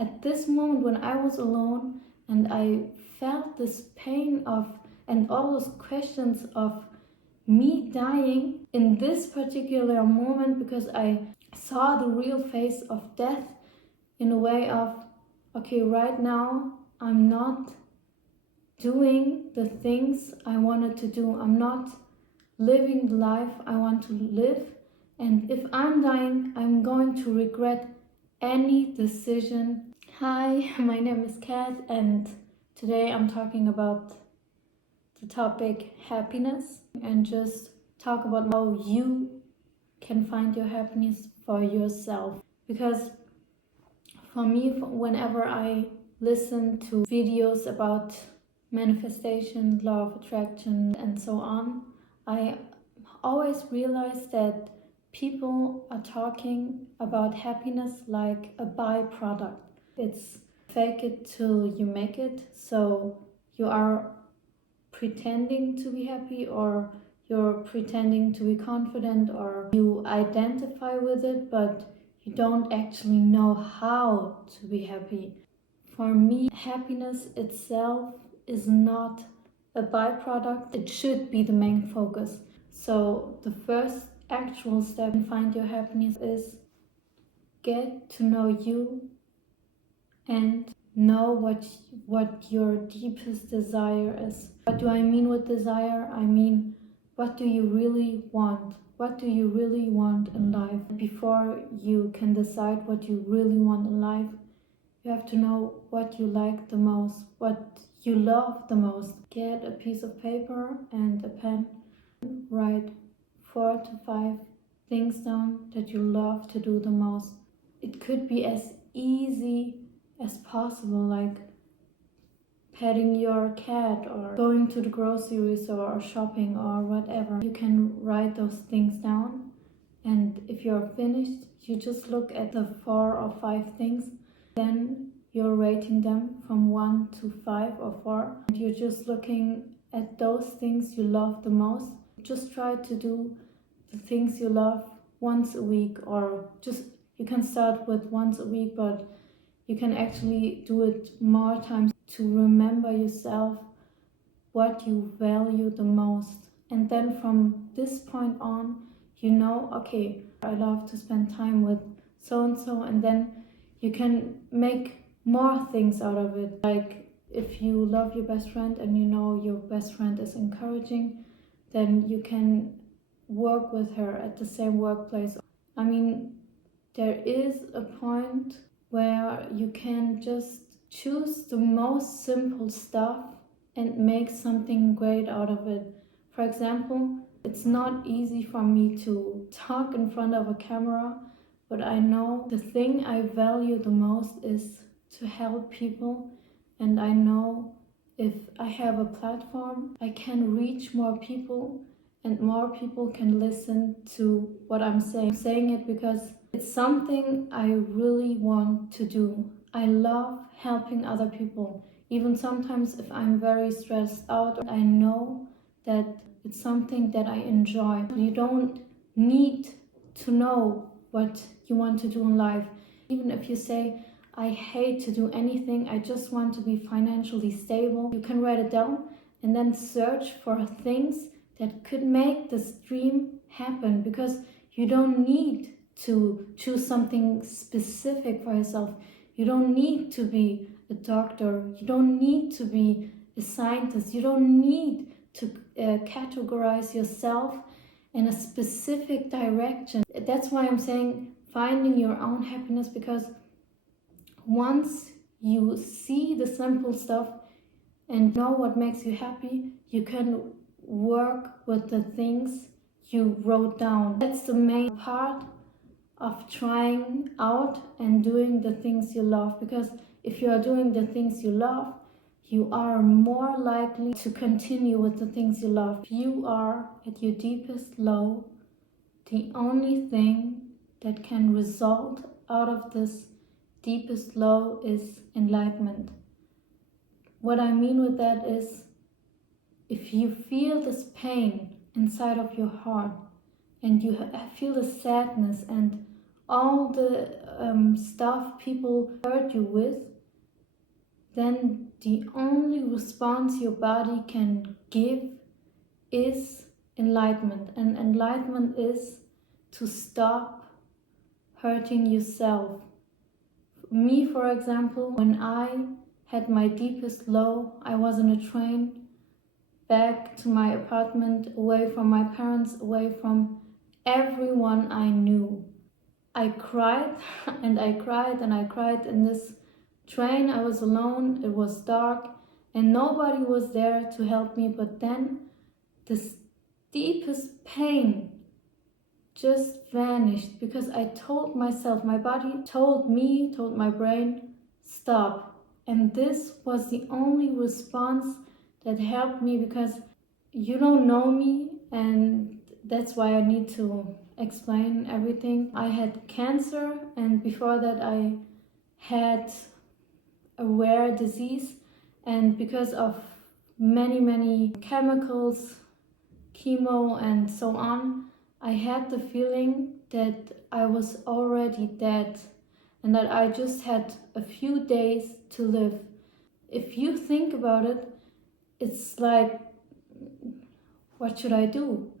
At this moment when I was alone and I felt this pain of and all those questions of me dying in this particular moment, because I saw the real face of death in a way of, okay, right now I'm not doing the things I wanted to do. I'm not living the life I want to live. And if I'm dying, I'm going to regret any decision. Hi, my name is Kat, and today I'm talking about the topic happiness, and just talk about how you can find your happiness for yourself. Because for me, whenever I listen to videos about manifestation, law of attraction, and so on, I always realize that people are talking about happiness like a byproduct. It's fake it till you make it. So you are pretending to be happy, or you're pretending to be confident, or you identify with it, but you don't actually know how to be happy. For me, happiness itself is not a byproduct. It should be the main focus. So the first actual step in find your happiness is get to know you and know what your deepest desire is. What do I mean with desire? I mean, what do you really want? What do you really want in life? Before you can decide what you really want in life, you have to know what you like the most, what you love the most. Get a piece of paper and a pen. Write 4 to 5 things down that you love to do the most. It could be as easy as possible, like petting your cat or going to the grocery store or shopping or whatever. You can write those things down, and if you're finished, you just look at the 4 or 5 things. Then you're rating them from 1 to 5 or 4. And you're just looking at those things you love the most. Just try to do the things you love once a week, or just, you can start with once a week, but you can actually do it more times to remember yourself what you value the most. And then from this point on, you know, okay, I love to spend time with so and so, and then you can make more things out of it. Like if you love your best friend and you know your best friend is encouraging, then you can work with her at the same workplace. I mean, there is a point where you can just choose the most simple stuff and make something great out of it. For example, it's not easy for me to talk in front of a camera, but I know the thing I value the most is to help people, and I know if I have a platform, I can reach more people and more people can listen to what I'm saying. I'm saying it because it's something I really want to do. I love helping other people. Even sometimes if I'm very stressed out, I know that it's something that I enjoy. You don't need to know what you want to do in life. Even if you say, I hate to do anything, I just want to be financially stable, you can write it down and then search for things that could make this dream happen, because you don't need to choose something specific for yourself. You don't need to be a doctor. You don't need to be a scientist. You don't need to categorize yourself in a specific direction. That's why I'm saying finding your own happiness, because once you see the simple stuff and know what makes you happy, you can work with the things you wrote down. That's the main part of trying out and doing the things you love, because if you are doing the things you love, you are more likely to continue with the things you love. If you are at your deepest low, the only thing that can result out of this deepest low is enlightenment. What I mean with that is, if you feel this pain inside of your heart and you feel the sadness and all the stuff people hurt you with, then the only response your body can give is enlightenment. And enlightenment is to stop hurting yourself. Me, for example, when I had my deepest low, I was in a train back to my apartment, away from my parents, away from everyone I knew. I cried and I cried and I cried in this train. I was alone, it was dark, and nobody was there to help me. But then this deepest pain just vanished because I told myself, my body told me, told my brain, stop. And this was the only response that helped me, because you don't know me, and that's why I need to explain everything. I had cancer, and before that I had a rare disease, and because of many chemicals, chemo and so on, I had the feeling that I was already dead and that I just had a few days to live. If you think about it, it's like, what should I do?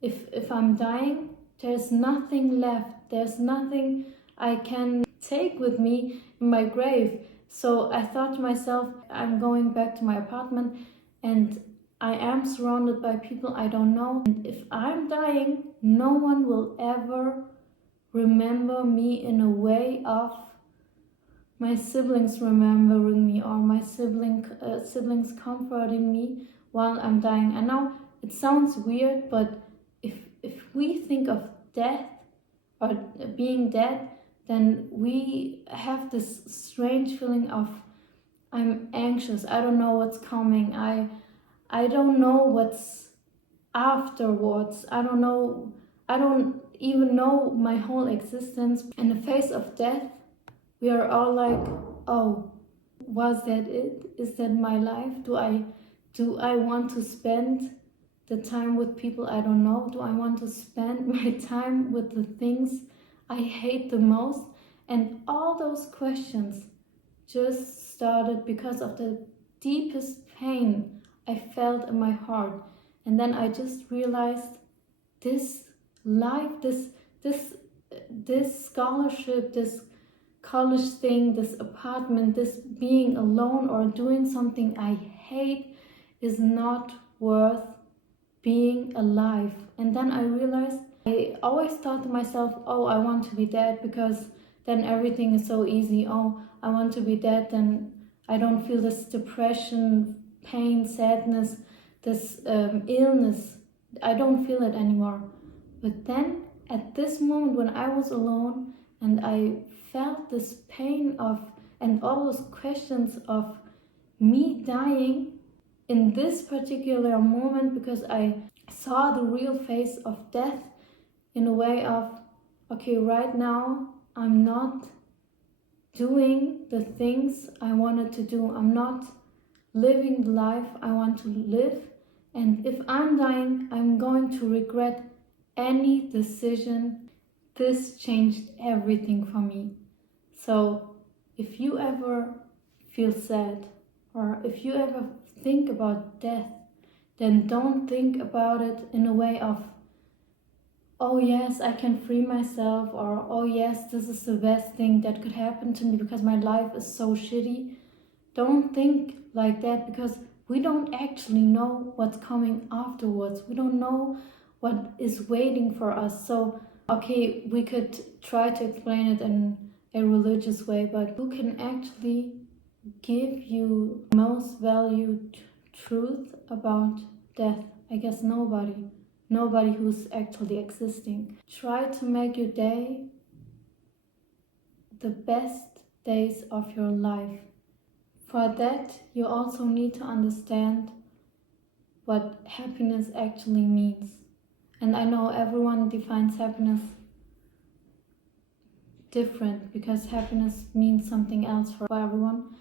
If I'm dying, there's nothing left. There's nothing I can take with me in my grave. So I thought to myself, I'm going back to my apartment and I am surrounded by people I don't know. And if I'm dying, no one will ever remember me in a way of my siblings remembering me, or my siblings comforting me while I'm dying. I know it sounds weird, but if we think of death or being dead, then we have this strange feeling of, I'm anxious, I don't know what's coming, I don't know what's afterwards, I don't even know my whole existence. In the face of death, we are all like, oh, was that it? Is that my life? Do I want to spend the time with people I don't know? Do I want to spend my time with the things I hate the most? And all those questions just started because of the deepest pain I felt in my heart. And then I just realized, this life, this scholarship, this college thing, this apartment, this being alone or doing something I hate is not worth being alive. And then I realized, I always thought to myself, oh, I want to be dead because then everything is so easy. Oh, I want to be dead, then I don't feel this depression, pain, sadness, this illness. I don't feel it anymore. But then at this moment when I was alone and I felt this pain of, and all those questions of me dying in this particular moment, because I saw the real face of death in a way of, okay, right now I'm not doing the things I wanted to do. I'm not living the life I want to live. And if I'm dying, I'm going to regret any decision. This changed everything for me. So if you ever feel sad, or if you ever think about death, then don't think about it in a way of, oh yes, I can free myself, or oh yes, this is the best thing that could happen to me because my life is so shitty. Don't think like that, because we don't actually know what's coming afterwards. We don't know what is waiting for us. So, okay, we could try to explain it in a religious way, but who can actually give you most valued truth about death? I guess nobody. Nobody who's actually existing. Try to make your day the best days of your life. For that, you also need to understand what happiness actually means. And I know everyone defines happiness different, because happiness means something else for everyone.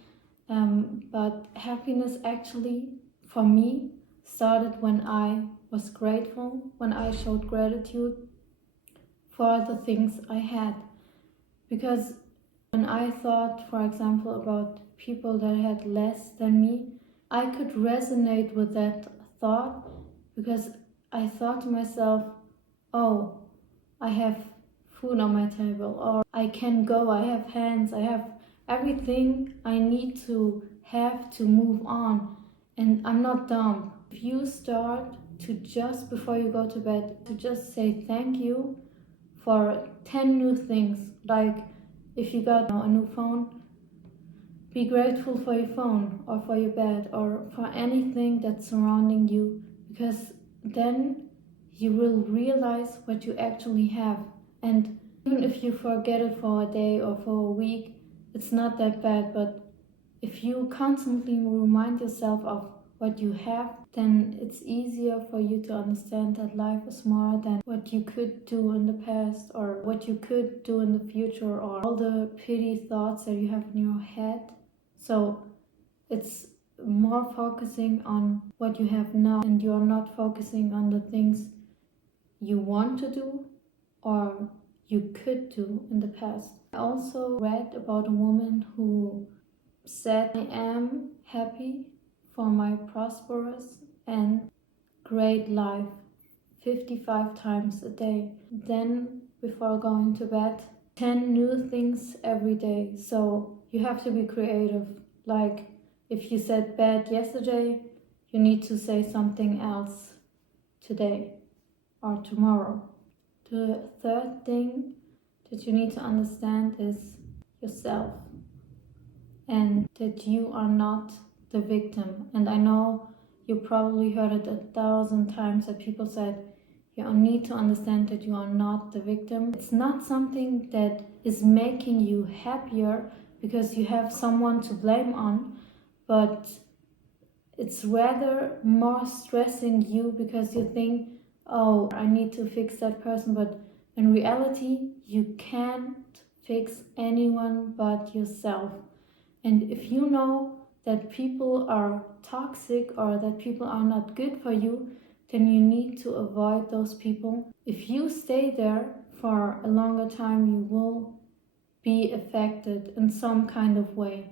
But happiness actually, for me, started when I was grateful, when I showed gratitude for the things I had. Because When I thought, for example, about people that had less than me, I could resonate with that thought because I thought to myself, oh, I have food on my table, or I can go, I have hands, I have everything I need to have to move on, and I'm not dumb. If you start to just before you go to bed, to just say thank you for 10 new things, like if you got a new phone, be grateful for your phone or for your bed or for anything that's surrounding you, because then you will realize what you actually have. And even if you forget it for a day or for a week, it's not that bad. But if you constantly remind yourself of what you have, then it's easier for you to understand that life is more than what you could do in the past or what you could do in the future or all the pity thoughts that you have in your head. So it's more focusing on what you have now, and you are not focusing on the things you want to do or you could do in the past. I also read about a woman who said, I am happy for my prosperous and great life 55 times a day. Then before going to bed, 10 new things every day. So you have to be creative. Like if you said bad yesterday, you need to say something else today or tomorrow. The third thing that you need to understand is yourself, and that you are not the victim. And I know you probably heard it 1,000 times that people said, you need to understand that you are not the victim. It's not something that is making you happier because you have someone to blame on, but it's rather more stressing you because you think, oh, I need to fix that person. But in reality, you can't fix anyone but yourself. And if you know that people are toxic or that people are not good for you, then you need to avoid those people. If you stay there for a longer time, you will be affected in some kind of way.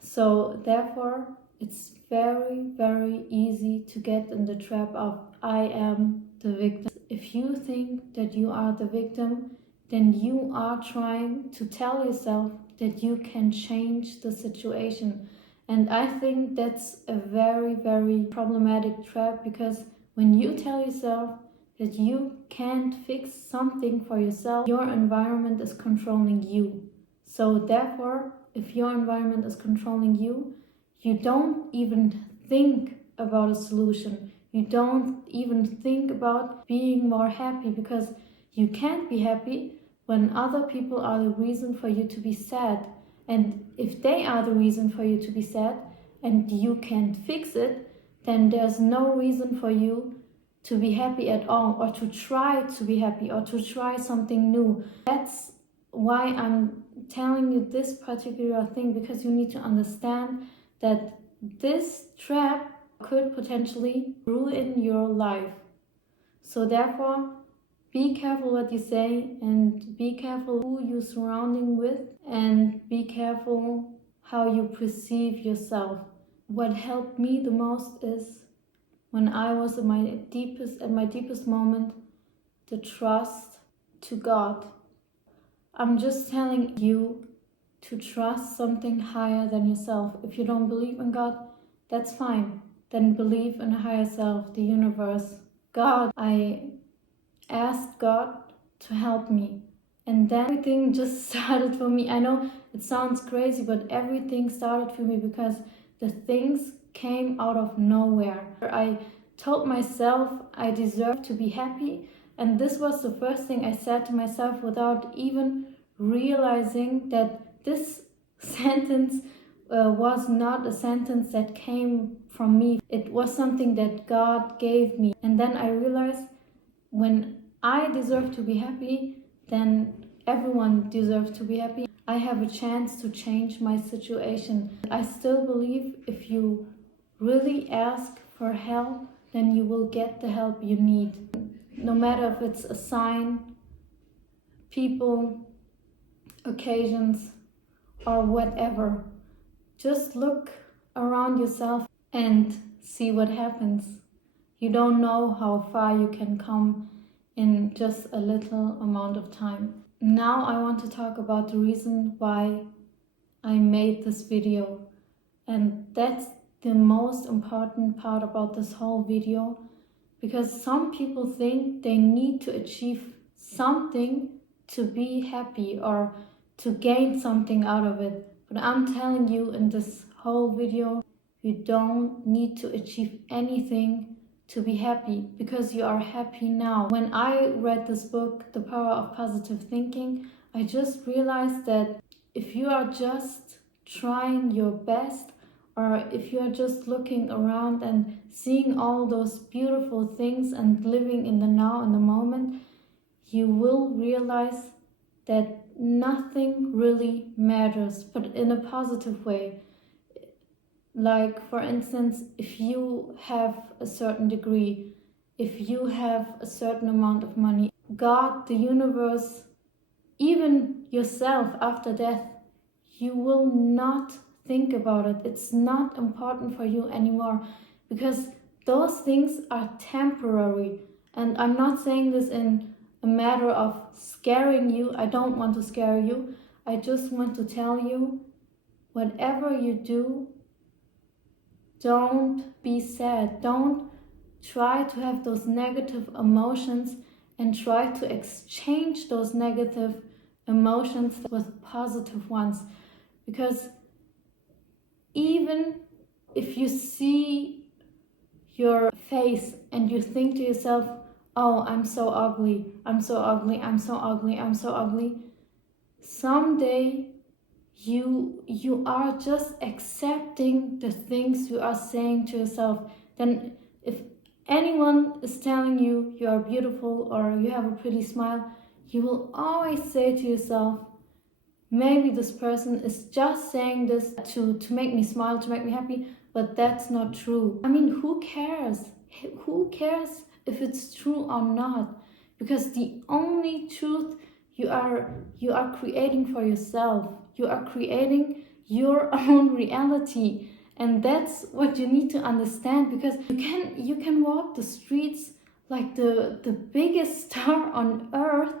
So therefore, it's very, very easy to get in the trap of I am the victim. If you think that you are the victim, then you are trying to tell yourself that you can change the situation. And I think that's a very, very problematic trap, because when you tell yourself that you can't fix something for yourself, your environment is controlling you. So therefore, if your environment is controlling you, you don't even think about a solution. You don't even think about being more happy, because you can't be happy when other people are the reason for you to be sad. And if they are the reason for you to be sad and you can't fix it, then there's no reason for you to be happy at all, or to try to be happy, or to try something new. That's why I'm telling you this particular thing, because you need to understand that this trap could potentially ruin your life. So therefore, be careful what you say, and be careful who you're surrounding with, and be careful how you perceive yourself. What helped me the most is when I was at my deepest moment, the trust to God. I'm just telling you to trust something higher than yourself. If you don't believe in God, that's fine. Then believe in a higher self, the universe, God. I asked God to help me, and then everything just started for me. I know it sounds crazy, but everything started for me because the things came out of nowhere. I told myself I deserve to be happy, and this was the first thing I said to myself without even realizing that this sentence was not a sentence that came from me. It was something that God gave me. And then I realized, when I deserve to be happy, then everyone deserves to be happy. I have a chance to change my situation. I still believe if you really ask for help, then you will get the help you need. No matter if it's a sign, people, occasions, or whatever. Just look around yourself and see what happens. You don't know how far you can come in just a little amount of time. Now I want to talk about the reason why I made this video. And that's the most important part about this whole video, because some people think they need to achieve something to be happy or to gain something out of it. But I'm telling you in this whole video, you don't need to achieve anything to be happy, because you are happy now. When I read this book, The Power of Positive Thinking, I just realized that if you are just trying your best, or if you are just looking around and seeing all those beautiful things and living in the now, in the moment, you will realize that nothing really matters, but in a positive way. Like, for instance, if you have a certain degree, if you have a certain amount of money, God, the universe, even yourself after death, you will not think about it. It's not important for you anymore, because those things are temporary. And I'm not saying this in a matter of scaring you. I don't want to scare you. I just want to tell you, whatever you do, don't be sad. Don't try to have those negative emotions and try to exchange those negative emotions with positive ones. Because even if you see your face and you think to yourself, oh, I'm so ugly, I'm so ugly, I'm so ugly, I'm so ugly, someday you are just accepting the things you are saying to yourself. Then if anyone is telling you you are beautiful or you have a pretty smile, you will always say to yourself, maybe this person is just saying this to make me smile, to make me happy, but that's not true. I mean, who cares? Who cares if it's true or not? Because the only truth you are creating for yourself. You are creating your own reality. And that's what you need to understand, because you can walk the streets like the biggest star on earth,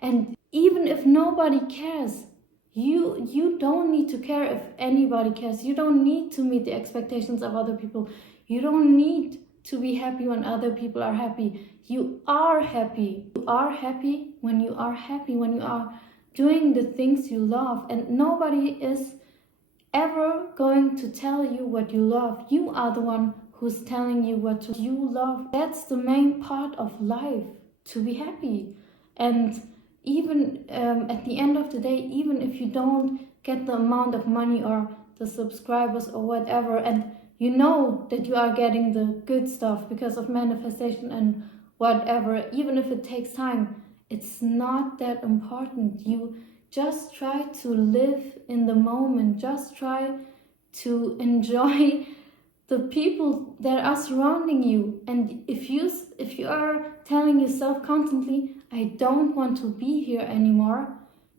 and even if nobody cares, you don't need to care if anybody cares. You don't need to meet the expectations of other people. You don't need to be happy when other people are happy. You are happy. You are happy when you are happy, when you are doing the things you love. And nobody is ever going to tell you what you love. You are the one who's telling you what you love. That's the main part of life, to be happy. And even at the end of the day, even if you don't get the amount of money or the subscribers or whatever, and you know that you are getting the good stuff because of manifestation and whatever, even if it takes time, it's not that important. You just try to live in the moment. Just try to enjoy the people that are surrounding you. And if you are telling yourself constantly, I don't want to be here anymore,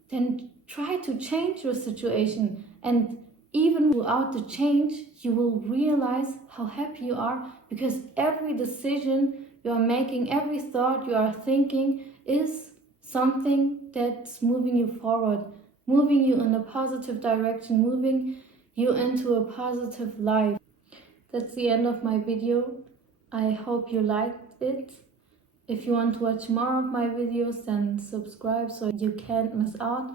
then try to change your situation. And even throughout the change, you will realize how happy you are, because every decision you are making, every thought you are thinking is something that's moving you forward, moving you in a positive direction, moving you into a positive life. That's the end of my video. I hope you liked it. If you want to watch more of my videos, then subscribe so you can't miss out.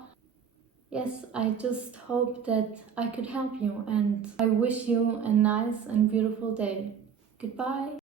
Yes, I just hope that I could help you, and I wish you a nice and beautiful day. Goodbye.